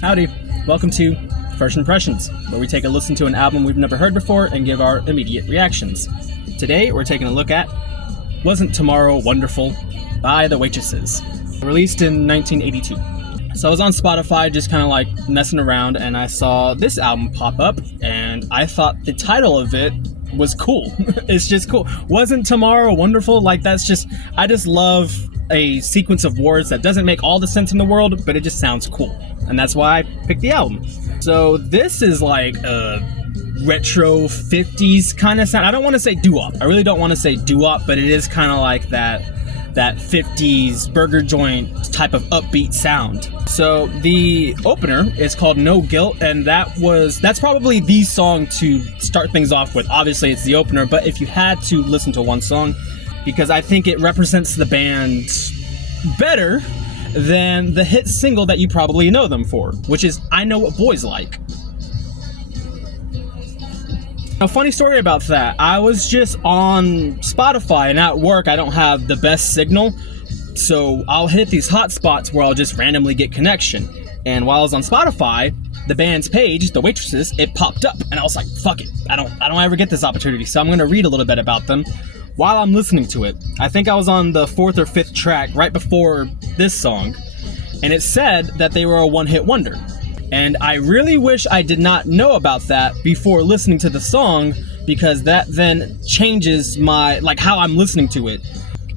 Howdy, welcome to First Impressions, where we take a listen to an album we've never heard before and give our immediate reactions. Today, we're taking a look at Wasn't Tomorrow Wonderful by the Waitresses, released in 1982. So I was on Spotify just kind of like messing around and I saw this album pop up and I thought the title of it was cool. It's just cool. Wasn't Tomorrow Wonderful? Like I just love a sequence of words that doesn't make all the sense in the world, but it just sounds cool. And that's why I picked the album. So this is like a retro 50s kind of sound. I don't want to say doo-wop. I really don't want to say doo-wop, but it is kind of like that 50s burger joint type of upbeat sound. So the opener is called No Guilt, and that's probably the song to start things off with. Obviously it's the opener, but if you had to listen to one song, because I think it represents the band better than the hit single that you probably know them for, which is I Know What Boys Like. A funny story about that, I was just on Spotify and at work I don't have the best signal, so I'll hit these hot spots where I'll just randomly get connection. And while I was on Spotify, the band's page, the Waitresses, it popped up and I was like, fuck it, I don't ever get this opportunity, so I'm gonna read a little bit about them while I'm listening to it. I think I was on the 4th or 5th track right before this song, and it said that they were a one-hit wonder. And I really wish I did not know about that before listening to the song, because that then changes my, like, how I'm listening to it.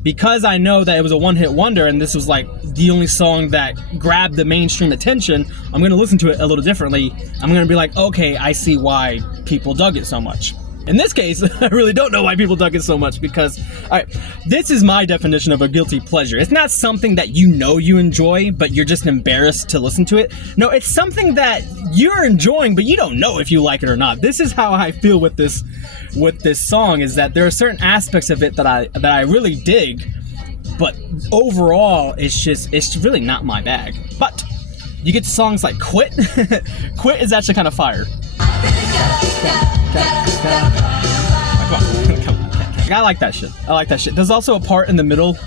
Because I know that it was a one-hit wonder and this was like the only song that grabbed the mainstream attention, I'm gonna listen to it a little differently. I'm gonna be like, okay, I see why people dug it so much. In this case, I really don't know why people dug it so much because, alright, this is my definition of a guilty pleasure. It's not something that you know you enjoy, but you're just embarrassed to listen to it. No, it's something that you're enjoying, but you don't know if you like it or not. This is how I feel with this song, is that there are certain aspects of it that I really dig, but overall, it's really not my bag. But you get to songs like Quit. Quit is actually kind of fire. I like that shit. There's also a part in the middle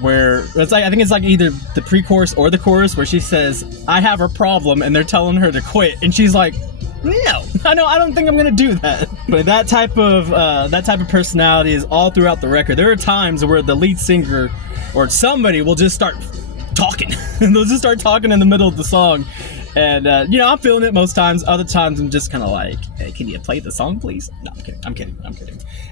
where it's like, I think it's like either the pre-chorus or the chorus, where she says, I have a problem, and they're telling her to quit, and she's like, no, I don't think I'm gonna do that. But that type of personality is all throughout the record. There are times where the lead singer or somebody will just start talking. They'll just start talking in the middle of the song. And, I'm feeling it most times. Other times I'm just kind of like, hey, can you play the song, please? No, I'm kidding.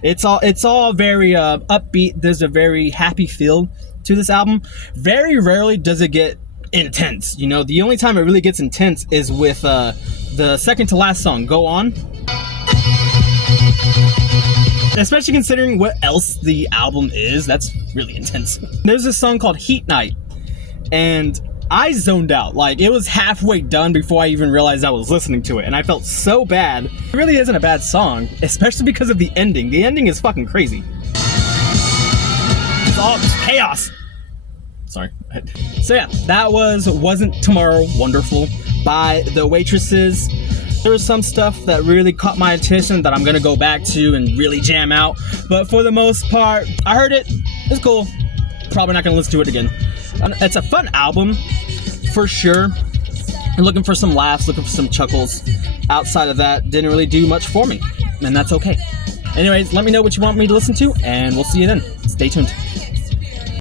It's all very upbeat. There's a very happy feel to this album. Very rarely does it get intense. The only time it really gets intense is with the second to last song, Go On. Especially considering what else the album is, that's really intense. There's this song called Heat Night, and I zoned out. Like, it was halfway done before I even realized I was listening to it, and I felt so bad. It really isn't a bad song, especially because of the ending. The ending is fucking crazy. It's all just chaos. Sorry. So yeah, that Wasn't Tomorrow Wonderful by the Waitresses. There was some stuff that really caught my attention that I'm gonna go back to and really jam out, but for the most part, I heard it. It's cool. Probably not gonna listen to it again. It's a fun album, for sure. I'm looking for some laughs, looking for some chuckles. Outside of that, didn't really do much for me, and that's okay. Anyways, let me know what you want me to listen to, and we'll see you then. Stay tuned.